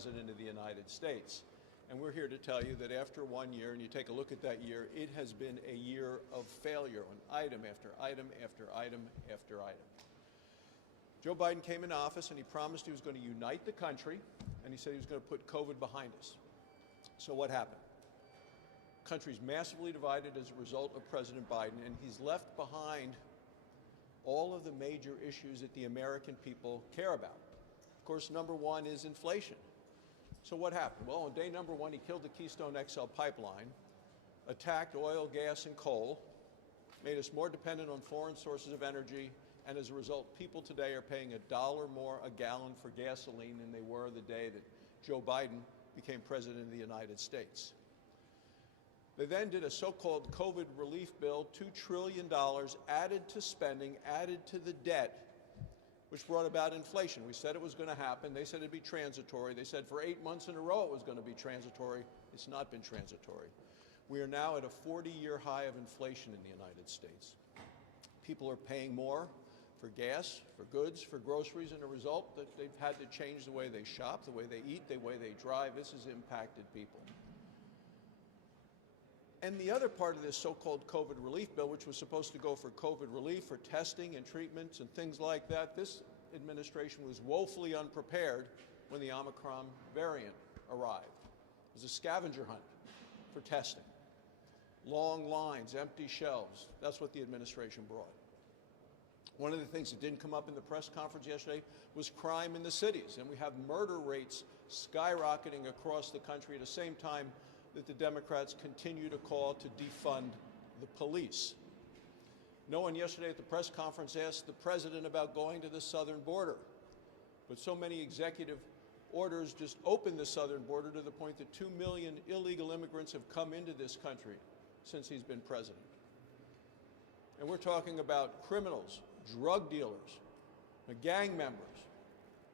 President of the United States. And we're here to tell you that after 1 year, and you take a look at that year, it has been a year of failure on item after item after item after item. Joe Biden came into office and he promised he was going to unite the country, and he said he was going to put COVID behind us. So what happened? The country's massively divided as a result of President Biden, and he's left behind all of the major issues that the American people care about. Of course, number one is inflation. So what happened? Well, on day number one, he killed the Keystone XL pipeline, attacked oil, gas, and coal, made us more dependent on foreign sources of energy, and as a result, people today are paying $1 more a gallon for gasoline than they were the day that Joe Biden became President of the United States. They then did a so-called COVID relief bill, $2 trillion added to spending, added to the debt, which brought about inflation. We said it was going to happen. They said it'd be transitory. They said for 8 months in a row it was going to be transitory. It's not been transitory. We are now at a 40-year high of inflation in the United States. People are paying more for gas, for goods, for groceries, and a result that they've had to change the way they shop, the way they eat, the way they drive. This has impacted people. And the other part of this so-called COVID relief bill, which was supposed to go for COVID relief, for testing and treatments and things like that, this administration was woefully unprepared when the Omicron variant arrived. It was a scavenger hunt for testing. Long lines, empty shelves. That's what the administration brought. One of the things that didn't come up in the press conference yesterday was crime in the cities, and we have murder rates skyrocketing across the country at the same time that the Democrats continue to call to defund the police. No one yesterday at the press conference asked the president about going to the southern border, but so many executive orders just opened the southern border to the point that 2 million illegal immigrants have come into this country since he's been president. And we're talking about criminals, drug dealers, gang members.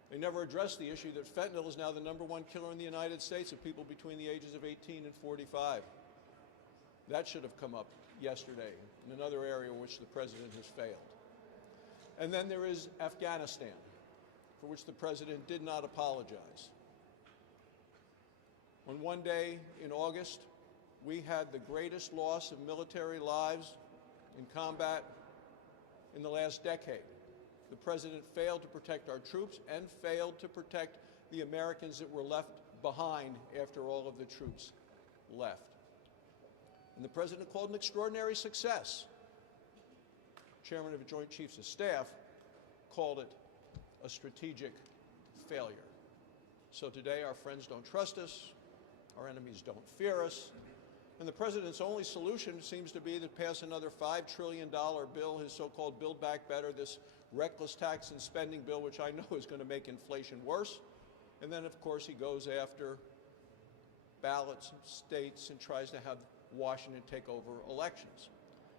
They never addressed the issue that fentanyl is now the #1 killer in the United States of people between the ages of 18 and 45. That should have come up yesterday in another area in which the president has failed. And then there is Afghanistan, for which the president did not apologize. On one day in August, we had the greatest loss of military lives in combat in the last decade. The president failed to protect our troops and failed to protect the Americans that were left behind after all of the troops left. And the president called an extraordinary success. Chairman of the Joint Chiefs of Staff called it a strategic failure. So today our friends don't trust us, our enemies don't fear us, and the president's only solution seems to be to pass another $5 trillion bill, his so-called Build Back Better, this reckless tax and spending bill, which I know is going to make inflation worse. And then, of course, he goes after ballots and states and tries to have Washington take over elections.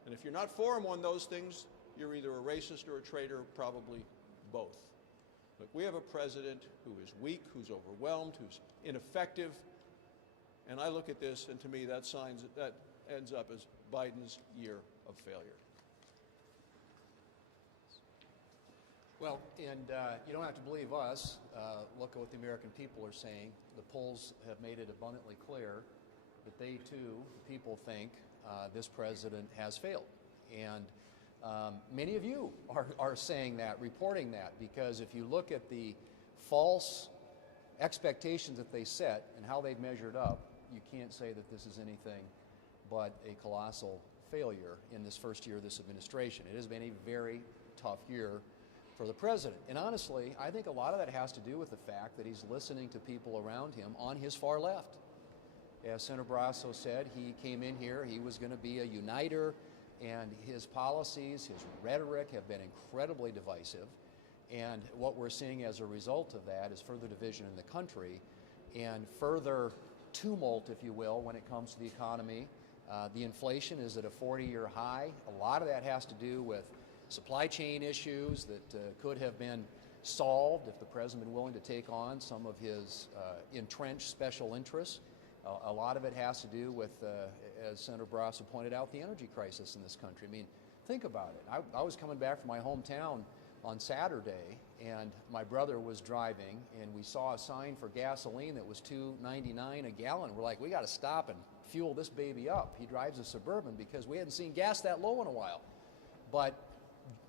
And if you're not for him on those things, you're either a racist or a traitor, probably both. Look, we have a president who is weak, who's overwhelmed, who's ineffective. And I look at this, and to me, that ends up as Biden's year of failure. Well, and you don't have to believe us. Look at what the American people are saying. The polls have made it abundantly clear that they, too, the people think this president has failed. And many of you are saying that, reporting that, because if you look at the false expectations that they set and how they've measured up, you can't say that this is anything but a colossal failure in this first year of this administration. It has been a very tough year for the president. And honestly, I think a lot of that has to do with the fact that he's listening to people around him on his far left. As Senator Barrasso said, he came in here, he was going to be a uniter, and his policies, his rhetoric have been incredibly divisive. And what we're seeing as a result of that is further division in the country and further tumult, if you will, when it comes to the economy. The inflation is at a 40-year high. A lot of that has to do with supply chain issues that could have been solved if the president had been willing to take on some of his entrenched special interests. A lot of it has to do with, as Senator Barrasso pointed out, the energy crisis in this country. I mean, think about it. I was coming back from my hometown on Saturday, And my brother was driving, and we saw a sign for gasoline that was $2.99 a gallon. We're like, we got to stop and fuel this baby up. He drives a Suburban because we hadn't seen gas that low in a while. But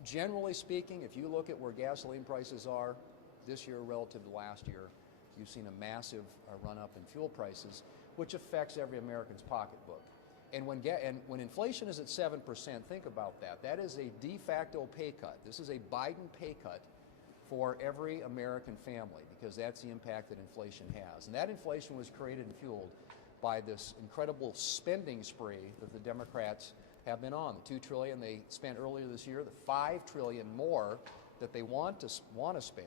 generally speaking, if you look at where gasoline prices are this year relative to last year, you've seen a massive run-up in fuel prices, which affects every American's pocketbook. And when inflation is at 7%, think about that. That is a de facto pay cut. This is a Biden pay cut for every American family, because that's the impact that inflation has. And that inflation was created and fueled by this incredible spending spree that the Democrats have been on. The $2 trillion they spent earlier this year, the $5 trillion more that they want to spend,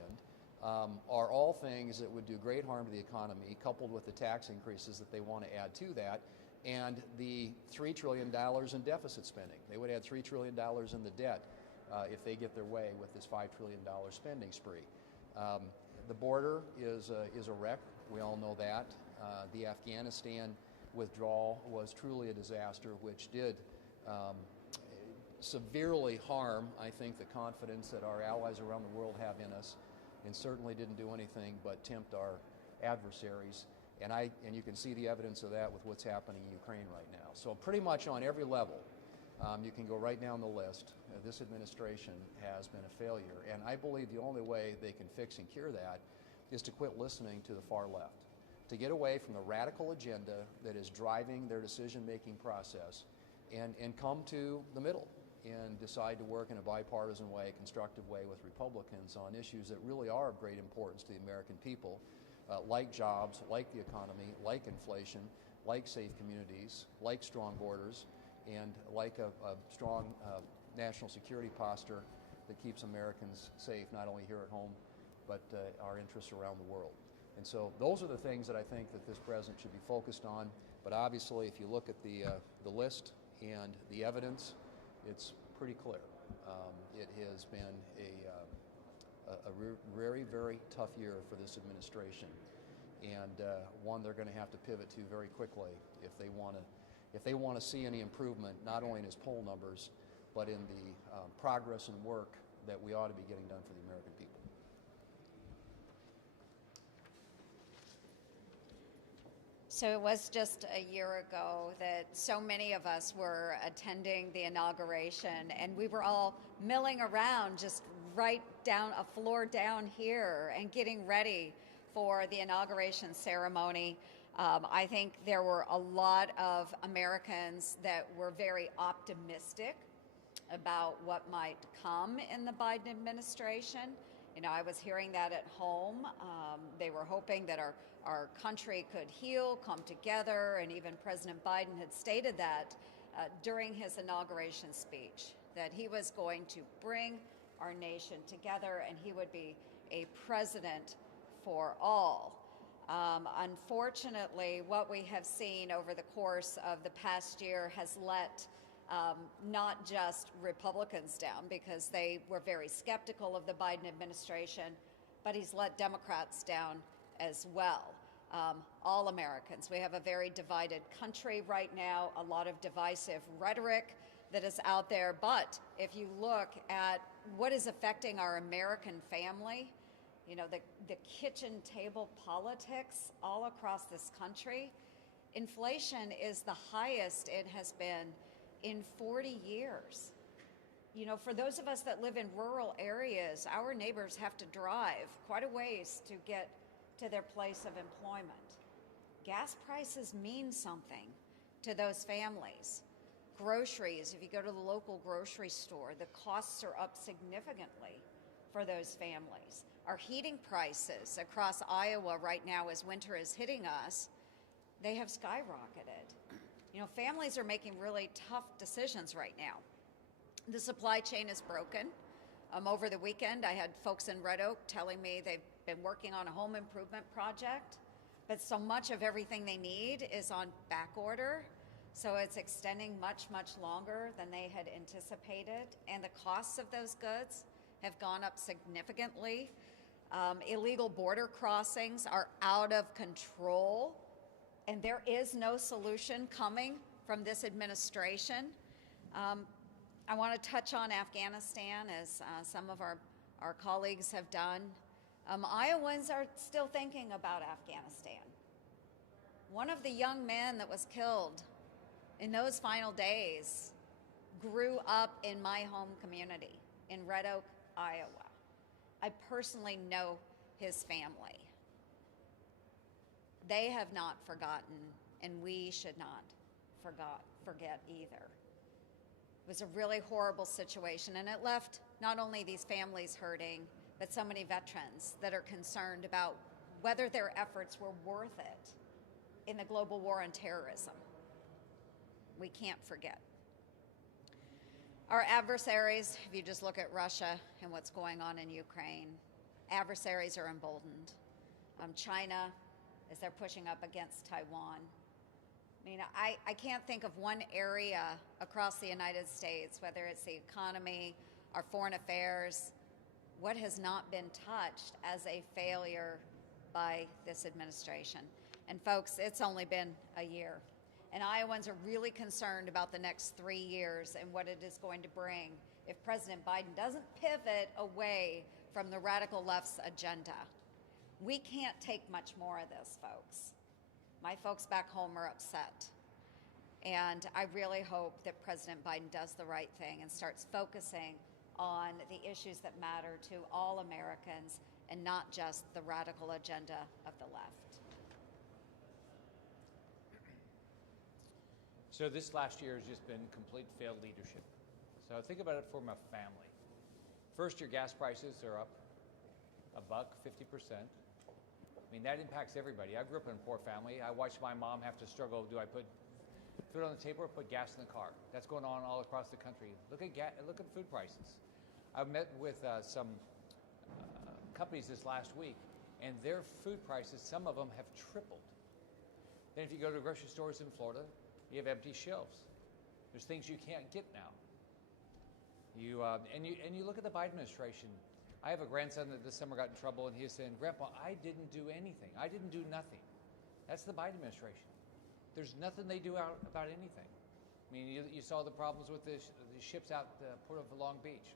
are all things that would do great harm to the economy, coupled with the tax increases that they want to add to that, and the $3 trillion in deficit spending. They would add $3 trillion in the debt if they get their way with this $5 trillion spending spree. The border is a wreck. We all know that. The Afghanistan withdrawal was truly a disaster, which did severely harm, I think, the confidence that our allies around the world have in us, and certainly didn't do anything but tempt our adversaries. And you can see the evidence of that with what's happening in Ukraine right now. So pretty much on every level, you can go right down the list. This administration has been a failure, and I believe the only way they can fix and cure that is to quit listening to the far left, to get away from the radical agenda that is driving their decision-making process, and come to the middle and decide to work in a bipartisan way, constructive way with Republicans on issues that really are of great importance to the American people, like jobs, like the economy, like inflation, like safe communities, like strong borders, and like a strong national security posture that keeps Americans safe, not only here at home, but our interests around the world. And so those are the things that I think that this president should be focused on. But obviously, if you look at the list and the evidence, it's pretty clear. It has been a very, very tough year for this administration, and one they're going to have to pivot to very quickly if they want to see any improvement, not only in his poll numbers, but in the progress and work that we ought to be getting done for the American people. So it was just a year ago that so many of us were attending the inauguration, and we were all milling around just right down a floor down here and getting ready for the inauguration ceremony. I think there were a lot of Americans that were very optimistic about what might come in the Biden administration. You know, I was hearing that at home. They were hoping that our country could heal, come together, and even President Biden had stated that during his inauguration speech, that he was going to bring our nation together and he would be a president for all. Unfortunately, what we have seen over the course of the past year has let not just Republicans down, because they were very skeptical of the Biden administration, but he's let Democrats down as well. All Americans. We have a very divided country right now, a lot of divisive rhetoric that is out there. But if you look at what is affecting our American family, you know, the kitchen table politics all across this country, inflation is the highest it has been in 40 years. You know, for those of us that live in rural areas, our neighbors have to drive quite a ways to get to their place of employment. Gas prices mean something to those families. Groceries, if you go to the local grocery store, the costs are up significantly for those families. Our heating prices across Iowa right now, as winter is hitting us, they have skyrocketed. You know, families are making really tough decisions right now. The supply chain is broken. Over the weekend, I had folks in Red Oak telling me they've been working on a home improvement project, but so much of everything they need is on back order. So it's extending much, much longer than they had anticipated. And the costs of those goods have gone up significantly. Illegal border crossings are out of control. And there is no solution coming from this administration. I want to touch on Afghanistan, as some of our our colleagues have done. Iowans are still thinking about Afghanistan. One of the young men that was killed in those final days grew up in my home community in Red Oak, Iowa. I personally know his family. They have not forgotten, and we should not forget either. It was a really horrible situation, and it left not only these families hurting, but so many veterans that are concerned about whether their efforts were worth it in the global war on terrorism. We can't forget. Our adversaries, if you just look at Russia and what's going on in Ukraine, adversaries are emboldened. China, as they're pushing up against Taiwan. I mean, I can't think of one area across the United States, whether it's the economy, our foreign affairs, what has not been touched as a failure by this administration. And folks, it's only been a year. And Iowans are really concerned about the next 3 years and what it is going to bring if President Biden doesn't pivot away from the radical left's agenda. We can't take much more of this, folks. My folks back home are upset. And I really hope that President Biden does the right thing and starts focusing on the issues that matter to all Americans and not just the radical agenda of the left. So this last year has just been complete failed leadership. So think about it from a family. First, your gas prices are up $1, 50%. I mean, that impacts everybody. I grew up in a poor family. I watched my mom have to struggle. Do I put food on the table or put gas in the car? That's going on all across the country. Look at food prices. I met with some companies this last week, and their food prices, some of them have tripled. Then if you go to grocery stores in Florida, you have empty shelves. There's things you can't get now. You look at the Biden administration. I have a grandson that this summer got in trouble, and he was saying, "Grandpa, I didn't do anything. I didn't do nothing." That's the Biden administration. There's nothing they do about anything. I mean, you saw the problems with the ships out the port of Long Beach.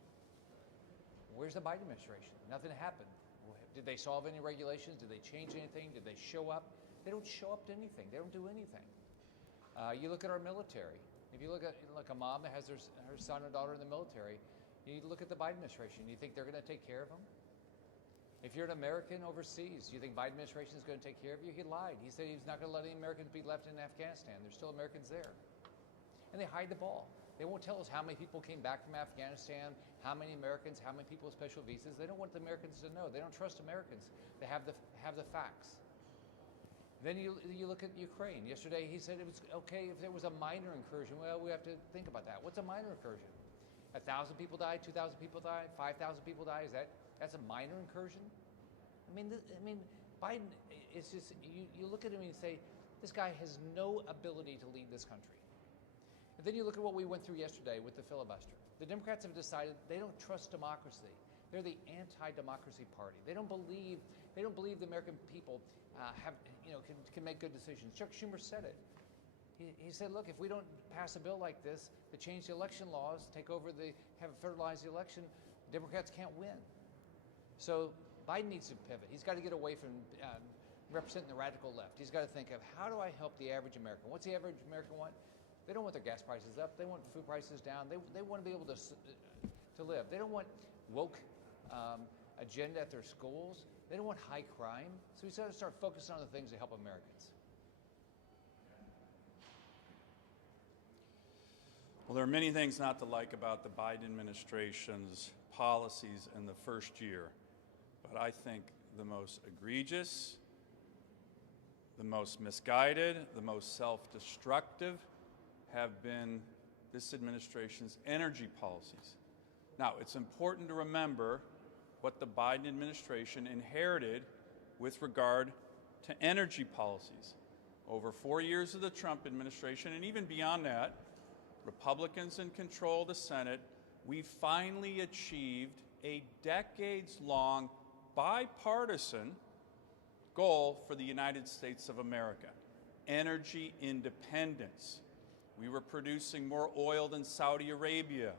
Where's the Biden administration? Nothing happened. Did they solve any regulations? Did they change anything? Did they show up? They don't show up to anything. They don't do anything. You look at our military. If you look at a mom that has her son or daughter in the military, you look at the Biden administration. You think they're going to take care of them? If you're an American overseas, you think Biden administration is going to take care of you? He lied. He said he's not going to let any Americans be left in Afghanistan. There's still Americans there. And they hide the ball. They won't tell us how many people came back from Afghanistan, how many Americans, how many people with special visas. They don't want the Americans to know. They don't trust Americans to have the facts. Then you look at Ukraine. Yesterday he said it was okay if there was a minor incursion. Well, we have to think about that. What's a minor incursion? 1,000 people died, 2,000 people died, 5,000 people died. That's a minor incursion? I mean, Biden is just, you look at him and you say, this guy has no ability to lead this country. And then you look at what we went through yesterday with the filibuster. The Democrats have decided they don't trust democracy. They're the anti-democracy party. They don't believe the American people can make good decisions. Chuck Schumer said it. He said, look, if we don't pass a bill like this to change the election laws, have federalize the election, Democrats can't win. So Biden needs to pivot. He's got to get away from representing the radical left. He's got to think of, how do I help the average American? What's the average American want? They don't want their gas prices up. They want food prices down. They want to be able to live. They don't want woke agenda at their schools. They don't want high crime. So he's got to start focusing on the things that help Americans. Well, there are many things not to like about the Biden administration's policies in the first year, but I think the most egregious, the most misguided, the most self-destructive have been this administration's energy policies. Now, it's important to remember what the Biden administration inherited with regard to energy policies. Over 4 years of the Trump administration, and even beyond that, Republicans in control of the Senate, we finally achieved a decades-long bipartisan goal for the United States of America: energy independence. We were producing more oil than Saudi Arabia.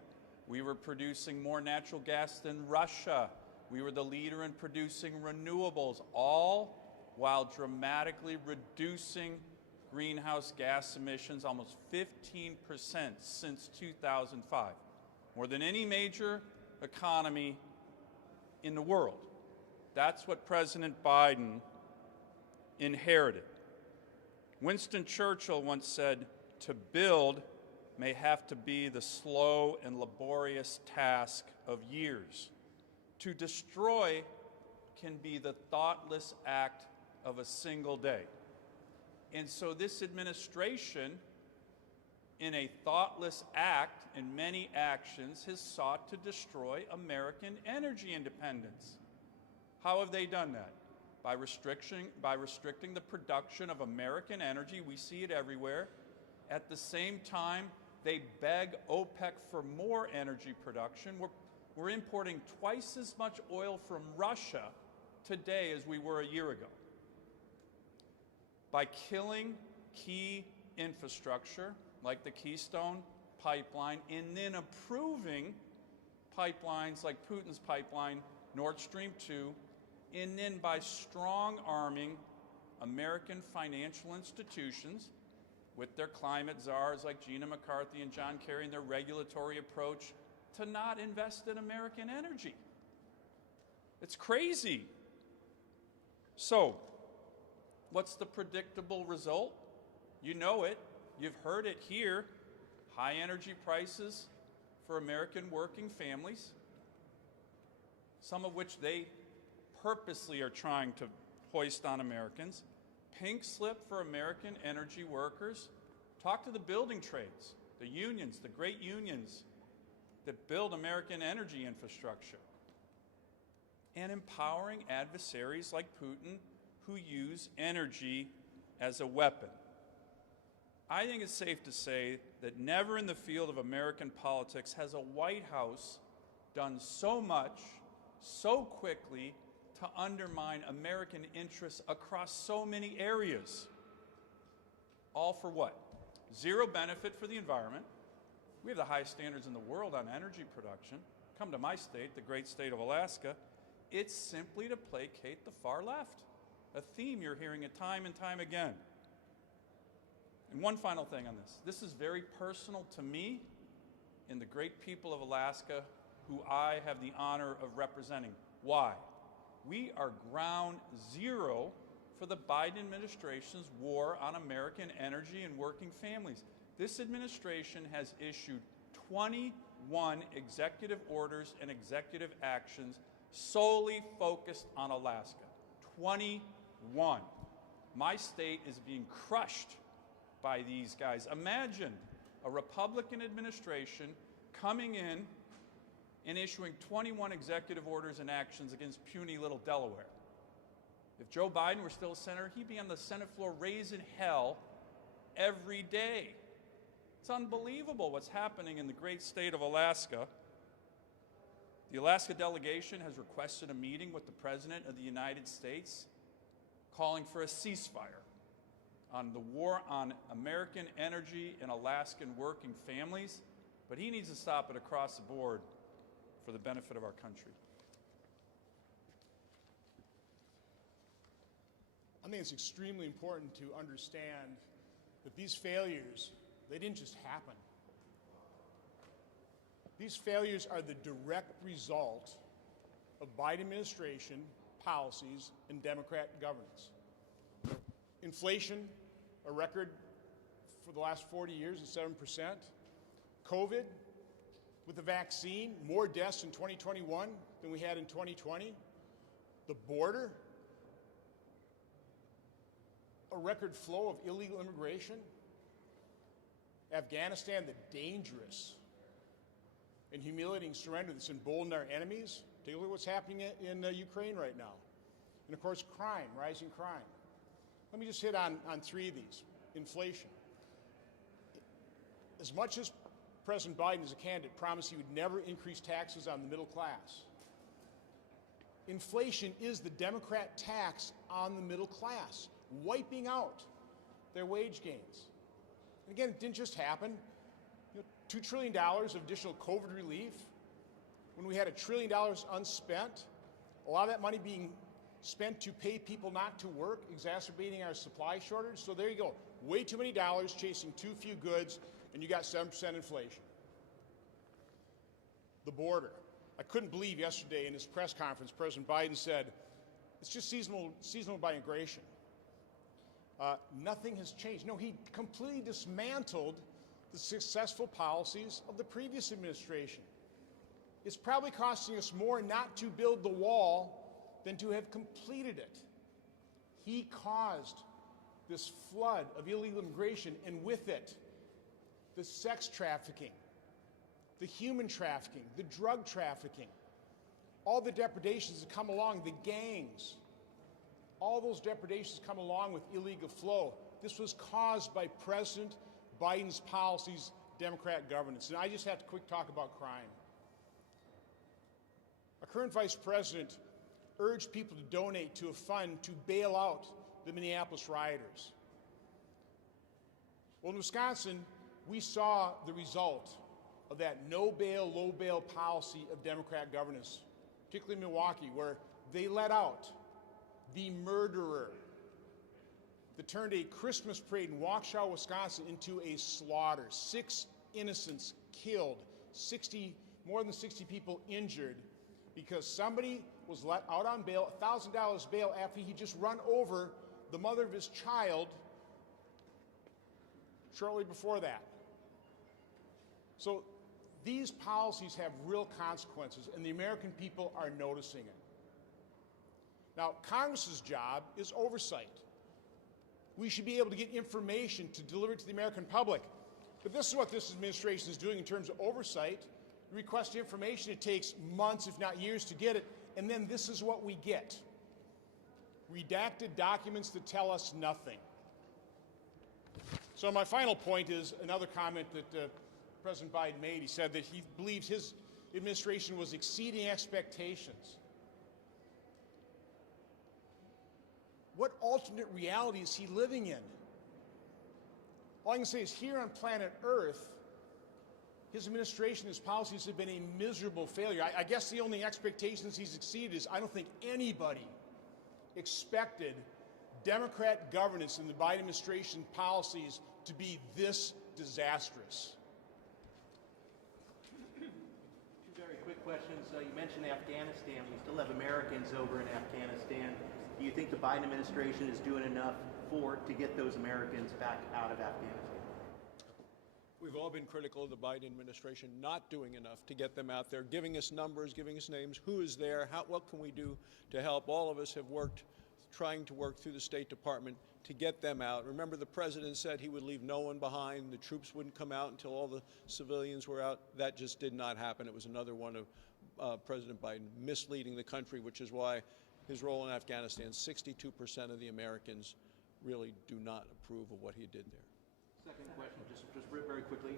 We were producing more natural gas than Russia. We were the leader in producing renewables, all while dramatically reducing greenhouse gas emissions almost 15% since 2005, more than any major economy in the world. That's what President Biden inherited. Winston Churchill once said, "To build may have to be the slow and laborious task of years. To destroy can be the thoughtless act of a single day." And so this administration, in a thoughtless act and many actions, has sought to destroy American energy independence. How have they done that? By restricting the production of American energy. We see it everywhere. At the same time, they beg OPEC for more energy production. We're importing twice as much oil from Russia today as we were a year ago. By killing key infrastructure like the Keystone Pipeline and then approving pipelines like Putin's pipeline, Nord Stream 2, and then by strong-arming American financial institutions with their climate czars like Gina McCarthy and John Kerry and their regulatory approach to not invest in American energy. It's crazy. So, what's the predictable result? You know it. You've heard it here. High energy prices for American working families, some of which they purposely are trying to hoist on Americans. Pink slip for American energy workers. Talk to the building trades, the unions, the great unions that build American energy infrastructure. And empowering adversaries like Putin who use energy as a weapon. I think it's safe to say that never in the field of American politics has a White House done so much, so quickly, to undermine American interests across so many areas. All for what? Zero benefit for the environment. We have the highest standards in the world on energy production. Come to my state, the great state of Alaska. It's simply to placate the far left, a theme you're hearing it time and time again. And one final thing on this. This is very personal to me and the great people of Alaska who I have the honor of representing. Why? We are ground zero for the Biden administration's war on American energy and working families. This administration has issued 21 executive orders and executive actions solely focused on Alaska. 21. My state is being crushed by these guys. Imagine a Republican administration coming in and issuing 21 executive orders and actions against puny little Delaware. If Joe Biden were still senator, he'd be on the Senate floor raising hell every day. It's unbelievable what's happening in the great state of Alaska. The Alaska delegation has requested a meeting with the President of the United States calling for a ceasefire on the war on American energy and Alaskan working families, but he needs to stop it across the board for the benefit of our country. I think it's extremely important to understand that these failures, they didn't just happen. These failures are the direct result of Biden administration policies and Democrat governance. Inflation, a record for the last 40 years is 7%. COVID, with the vaccine, more deaths in 2021 than we had in 2020. The border, a record flow of illegal immigration. Afghanistan, the dangerous and humiliating surrender that's emboldened our enemies. Take a look at what's happening in Ukraine right now. And of course, crime, rising crime. Let me just hit on three of these. Inflation. As much as President Biden, as a candidate, promised he would never increase taxes on the middle class, inflation is the Democrat tax on the middle class, wiping out their wage gains. And again, it didn't just happen. $2 trillion of additional COVID relief, when we had $1 trillion unspent A lot of that money being spent to pay people not to work, exacerbating our supply shortage. So there you go. Way too many dollars chasing too few goods, and you got 7% inflation. The border. I couldn't believe yesterday in his press conference, President Biden said, it's just seasonal migration. Nothing has changed. No, he completely dismantled the successful policies of the previous administration. It's probably costing us more not to build the wall than to have completed it. He caused this flood of illegal immigration, and with it, the sex trafficking, the human trafficking, the drug trafficking, all the depredations that come along, the gangs, all those depredations come along with illegal flow. This was caused by President Biden's policies, Democrat governance. And I just have to quick talk about crime. Our current vice president urged people to donate to a fund to bail out the Minneapolis rioters. Well, in Wisconsin, we saw the result of that no bail, low bail policy of Democrat governance, particularly in Milwaukee, where they let out the murderer that turned a Christmas parade in Waukesha, Wisconsin into a slaughter. 6 innocents killed, more than 60 people injured because somebody was let out on bail, $1,000 bail, after he just run over the mother of his child shortly before that. So these policies have real consequences, and the American people are noticing it. Now, Congress's job is oversight. We should be able to get information to deliver it to the American public. But this is what this administration is doing in terms of oversight. You request information, it takes months, if not years, to get it, and then this is what we get. Redacted documents that tell us nothing. So my final point is another comment that President Biden made. He said that he believes his administration was exceeding expectations. What alternate reality is he living in? All I can say is here on planet Earth, his administration, his policies have been a miserable failure. I guess the only expectations he's exceeded is I don't think anybody expected Democrat governance in the Biden administration policies to be this disastrous. Two very quick questions. You mentioned Afghanistan. We still have Americans over in Afghanistan. Do you think the Biden administration is doing enough to get those Americans back out of Afghanistan? We've all been critical of the Biden administration not doing enough to get them out there, giving us numbers, giving us names, who is there, what can we do to help. All of us have trying to work through the State Department to get them out. Remember, the president said he would leave no one behind. The troops wouldn't come out until all the civilians were out. That just did not happen. It was another one of President Biden misleading the country, which is why his role in Afghanistan, 62% of the Americans really do not approve of what he did there. Second question, just very quickly.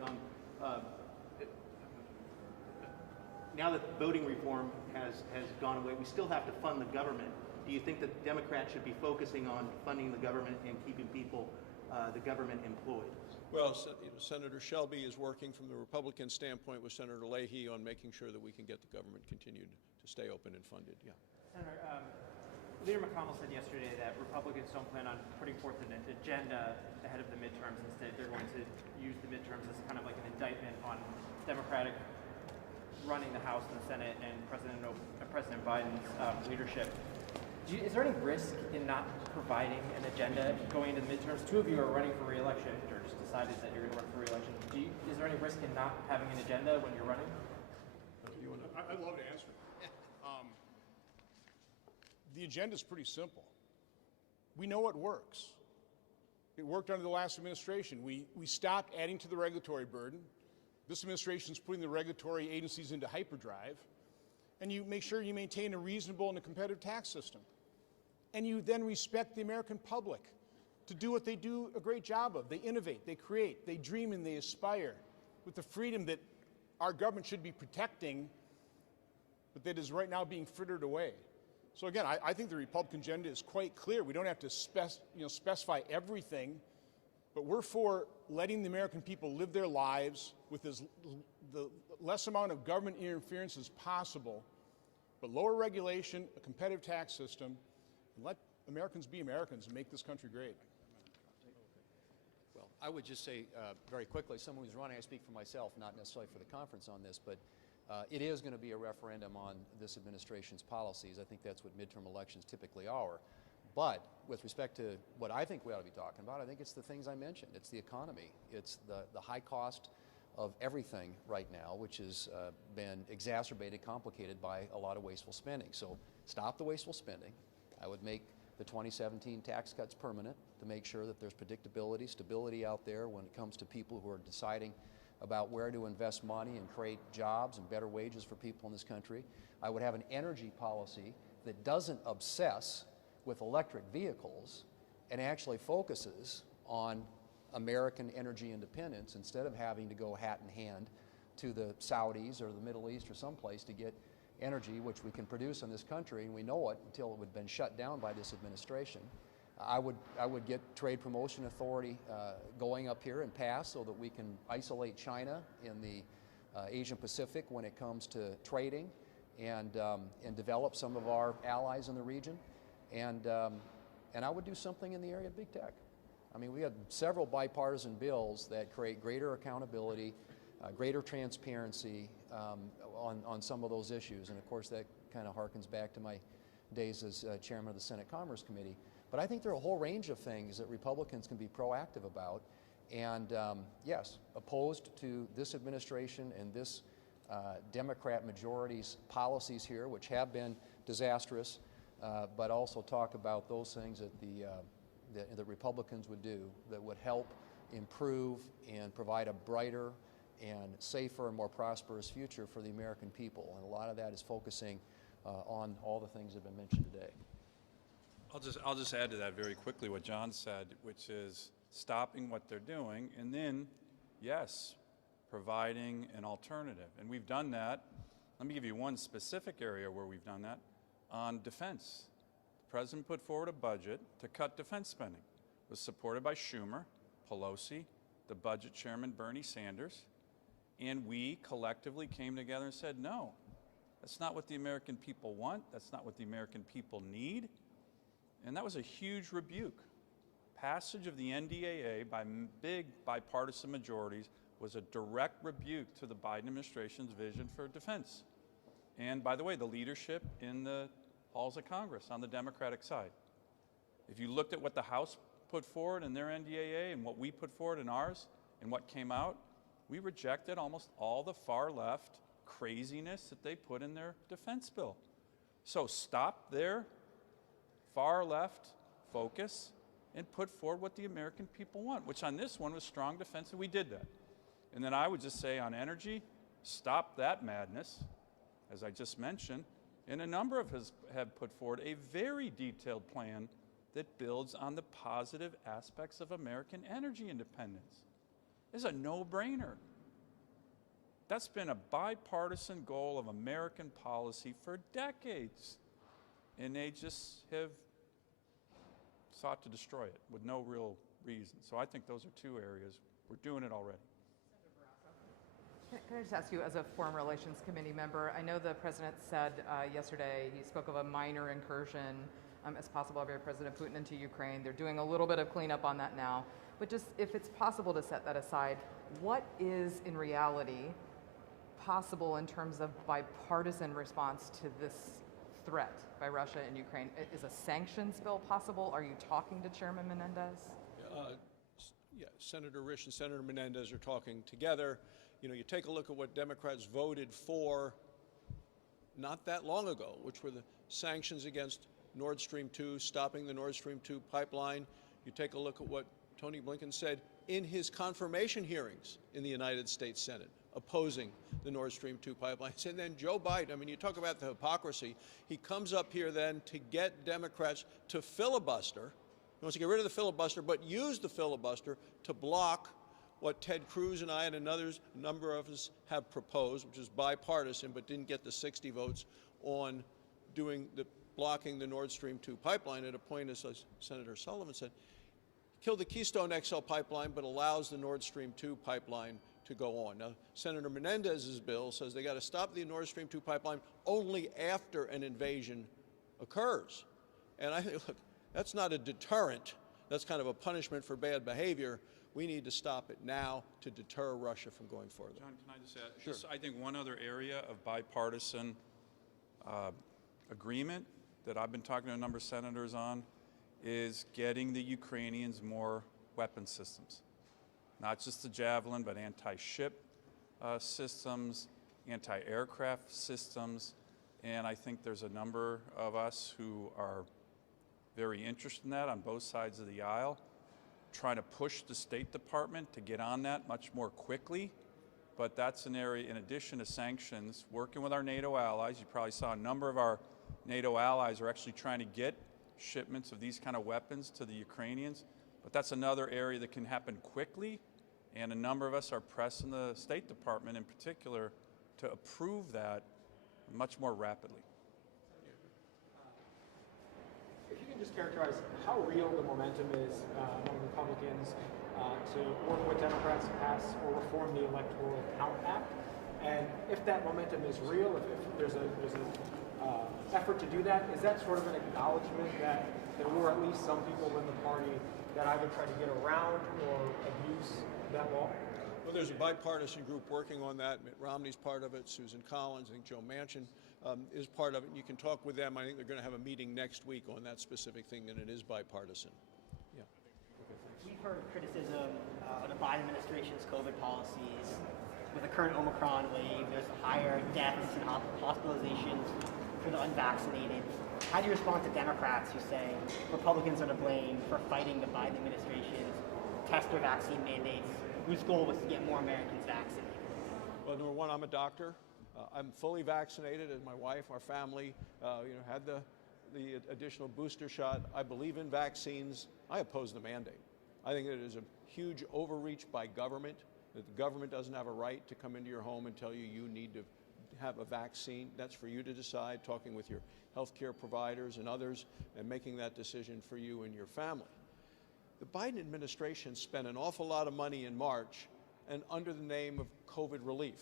Now that voting reform has gone away, we still have to fund the government. Do you think that Democrats should be focusing on funding the government and keeping people, the government, employed? Well, Senator Shelby is working from the Republican standpoint with Senator Leahy on making sure that we can get the government continued to stay open and funded. Yeah. Senator, Leader McConnell said yesterday that Republicans don't plan on putting forth an agenda ahead of the midterms. Instead, they're going to use the midterms as kind of like an indictment on Democratic running the House and the Senate and President Biden's leadership. Is there any risk in not providing an agenda going into the midterms? Two of you are running for re-election, or just decided that you're going to run for re-election. Is there any risk in not having an agenda when you're running? I'd love to answer. The agenda is pretty simple. We know what works. It worked under the last administration. We stopped adding to the regulatory burden. This administration is putting the regulatory agencies into hyperdrive. And you make sure you maintain a reasonable and a competitive tax system. And you then respect the American public to do what they do a great job of. They innovate, they create, they dream, and they aspire with the freedom that our government should be protecting, but that is right now being frittered away. So again, I think the Republican agenda is quite clear. We don't have to specify everything, but we're for letting the American people live their lives with the less amount of government interference as possible, but lower regulation, a competitive tax system, and let Americans be Americans and make this country great. Well, I would just say very quickly, someone who's running, I speak for myself, not necessarily for the conference on this, but it is going to be a referendum on this administration's policies. I think that's what midterm elections typically are. But with respect to what I think we ought to be talking about, I think it's the things I mentioned. It's the economy. It's the high cost of everything right now, which has been exacerbated, complicated by a lot of wasteful spending. So stop the wasteful spending. I would make the 2017 tax cuts permanent to make sure that there's predictability, stability out there when it comes to people who are deciding about where to invest money and create jobs and better wages for people in this country. I would have an energy policy that doesn't obsess with electric vehicles and actually focuses on American energy independence instead of having to go hat in hand to the Saudis or the Middle East or someplace to get energy which we can produce in this country, and we know it until it would have been shut down by this administration. I would get Trade Promotion Authority going up here and pass so that we can isolate China in the Asian Pacific when it comes to trading and develop some of our allies in the region. And I would do something in the area of big tech. I mean, we had several bipartisan bills that create greater accountability, greater transparency on some of those issues. And of course, that kind of harkens back to my days as chairman of the Senate Commerce Committee. But I think there are a whole range of things that Republicans can be proactive about. And yes, opposed to this administration and this Democrat majority's policies here, which have been disastrous, but also talk about those things that the Republicans would do that would help improve and provide a brighter and safer and more prosperous future for the American people. And a lot of that is focusing on all the things that have been mentioned today. I'll just add to that very quickly what John said, which is stopping what they're doing and then, yes, providing an alternative. And we've done that. Let me give you one specific area where we've done that. On defense. The President put forward a budget to cut defense spending. It was supported by Schumer, Pelosi, the budget chairman, Bernie Sanders, and we collectively came together and said, no, that's not what the American people want. That's not what the American people need. And that was a huge rebuke. Passage of the NDAA by big bipartisan majorities was a direct rebuke to the Biden administration's vision for defense. And by the way, the leadership in the halls of Congress on the Democratic side. If you looked at what the House put forward in their NDAA and what we put forward in ours and what came out, we rejected almost all the far left craziness that they put in their defense bill. So stop their far left focus and put forward what the American people want, which on this one was strong defense, and we did that. And then I would just say on energy, stop that madness, as I just mentioned, and a number of us have put forward a very detailed plan that builds on the positive aspects of American energy independence. It's a no-brainer. That's been a bipartisan goal of American policy for decades, and they just have sought to destroy it with no real reason. So I think those are two areas. We're doing it already. Can I just ask you, as a Foreign Relations Committee member, I know the President said yesterday, he spoke of a minor incursion as possible of President Putin into Ukraine. They're doing a little bit of cleanup on that now. But just if it's possible to set that aside, what is in reality possible in terms of bipartisan response to this threat by Russia and Ukraine? Is a sanctions bill possible? Are you talking to Chairman Menendez? Yeah, Senator Risch and Senator Menendez are talking together. You know, you take a look at what Democrats voted for not that long ago, which were the sanctions against Nord Stream 2, stopping the Nord Stream 2 pipeline. You take a look at what Tony Blinken said in his confirmation hearings in the United States Senate, opposing the Nord Stream 2 pipelines. And then Joe Biden, I mean, you talk about the hypocrisy. He comes up here then to get Democrats to filibuster. He wants to get rid of the filibuster, but use the filibuster to block what Ted Cruz and I and a number of us have proposed, which is bipartisan, but didn't get the 60 votes on blocking the Nord Stream 2 pipeline at a point, as Senator Sullivan said, kill the Keystone XL pipeline, but allows the Nord Stream 2 pipeline to go on. Now, Senator Menendez's bill says they got to stop the Nord Stream 2 pipeline only after an invasion occurs. And I think, look, that's not a deterrent. That's kind of a punishment for bad behavior. We need to stop it now to deter Russia from going further. John, can I just add? Sure. I think one other area of bipartisan agreement that I've been talking to a number of senators on is getting the Ukrainians more weapon systems. Not just the Javelin, but anti-ship systems, anti-aircraft systems. And I think there's a number of us who are very interested in that on both sides of the aisle, trying to push the State Department to get on that much more quickly. But that's an area, in addition to sanctions, working with our NATO allies. You probably saw a number of our NATO allies are actually trying to get shipments of these kind of weapons to the Ukrainians. But that's another area that can happen quickly, and a number of us are pressing the State Department in particular to approve that much more rapidly. If you can just characterize how real the momentum is among Republicans to work with Democrats to pass or reform the Electoral Count Act, and if that momentum is real, if there's an effort to do that, is that sort of an acknowledgement that there were at least some people in the party that either try to get around or abuse that law? Well, there's a bipartisan group working on that. Mitt Romney's part of it. Susan Collins, I think Joe Manchin is part of it. You can talk with them. I think they're going to have a meeting next week on that specific thing, and it is bipartisan. Yeah. We've heard criticism of the Biden administration's COVID policies. With the current Omicron wave, there's higher deaths and hospitalizations for the unvaccinated. How do you respond to Democrats who say Republicans are to blame for fighting the Biden administration's test or vaccine mandates, whose goal was to get more Americans vaccinated? Well, number one, I'm a doctor. I'm fully vaccinated, and my wife, our family, had the additional booster shot. I believe in vaccines. I oppose the mandate. I think it is a huge overreach by government, that the government doesn't have a right to come into your home and tell you you need to have a vaccine. That's for you to decide, talking with your healthcare providers and others, and making that decision for you and your family. The Biden administration spent an awful lot of money in March and under the name of COVID relief.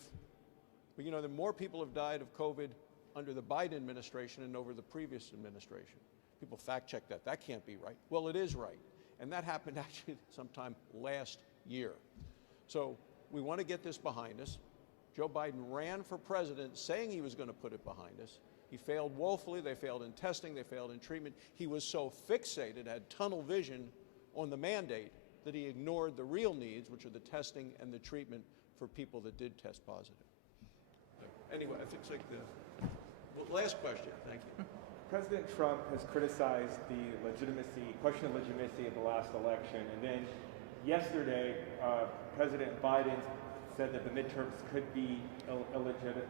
But you know, the more people have died of COVID under the Biden administration than over the previous administration. People fact check that. That can't be right. Well, it is right. And that happened actually sometime last year. So we want to get this behind us. Joe Biden ran for president saying he was going to put it behind us. He failed woefully. They failed in testing. They failed in treatment. He was so fixated, had tunnel vision on the mandate, that he ignored the real needs, which are the testing and the treatment for people that did test positive. Anyway, I think it's like the last question. Thank you. President Trump has criticized the question of legitimacy of the last election, and then yesterday, President Biden said that the midterms could be illegitimate.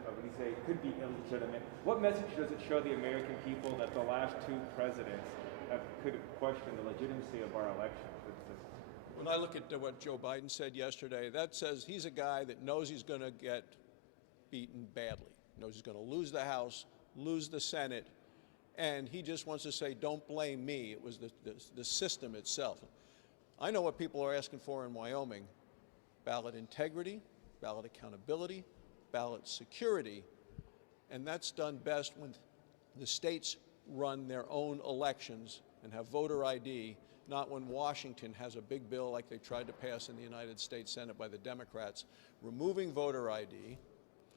What message does it show the American people that the last two presidents could question the legitimacy of our election? When I look at what Joe Biden said yesterday, that says he's a guy that knows he's going to get beaten badly, knows he's going to lose the House, lose the Senate, and he just wants to say, don't blame me. It was the system itself. I know what people are asking for in Wyoming: ballot integrity, ballot accountability, ballot security, and that's done best when the states run their own elections and have voter ID, not when Washington has a big bill like they tried to pass in the United States Senate by the Democrats, removing voter ID.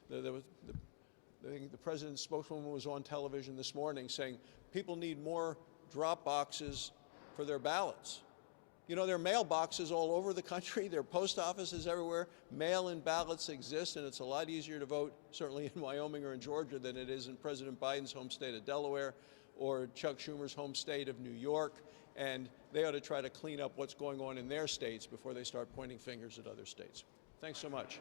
The president's spokeswoman was on television this morning saying people need more drop boxes for their ballots. You know, there are mailboxes all over the country. There are post offices everywhere. Mail-in ballots exist, and it's a lot easier to vote, certainly in Wyoming or in Georgia, than it is in President Biden's home state of Delaware or Chuck Schumer's home state of New York. And they ought to try to clean up what's going on in their states before they start pointing fingers at other states. Thanks so much.